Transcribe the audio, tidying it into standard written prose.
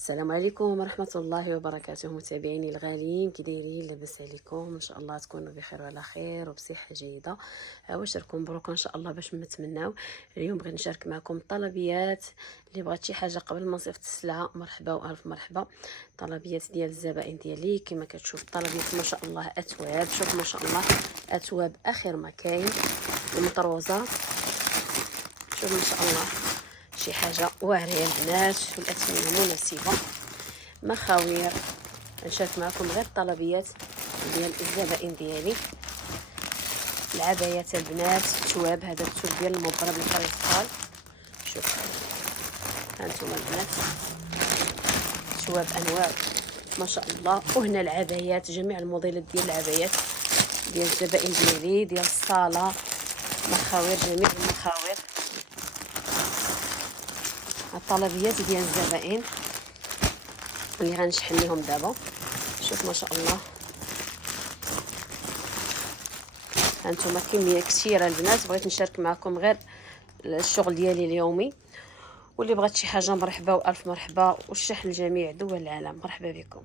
السلام عليكم ورحمة الله وبركاته متابعيني الغاليين، كي دايرين؟ لاباس عليكم؟ ان شاء الله تكونوا بخير وعلى خير وبصحة جيدة. واشركم مبروك ان شاء الله باش نتمناو. اليوم بغيت نشارك معكم الطلبيات اللي بغات شي حاجة قبل ما نصيفط السلعة. مرحبا والف مرحبا. طلبيات ديال الزبائن ديالي كما كتشوف، الطلبيات ما شاء الله اتواب، شوف ما شاء الله اتواب اخر ما كاين، المطروزة شوف ما شاء الله، شي حاجه واعره البنات والاثمنه مناسبه. مخاوير، نشارك معكم غير الطلبيات ديال الزبائن ديالي. العبايات البنات تواب، هذا التوب ديال المبرد الكريستال، شوف هانتوما البنات تواب انواع ما شاء الله. وهنا العبايات، جميع الموديلات ديال العبايات ديال الزبائن ديالي ديال الصاله. مخاوير، جميع المخاوير، الطلبيات ديال الزبائن اللي غنشحن لهم دابا. شوف ما شاء الله، هانتوما كميه كثيره البنات. بغيت نشارك معكم غير الشغل ديالي اليومي، واللي بغات شي حاجه مرحبا والف مرحبا، والشحن لجميع دول العالم. مرحبا بكم.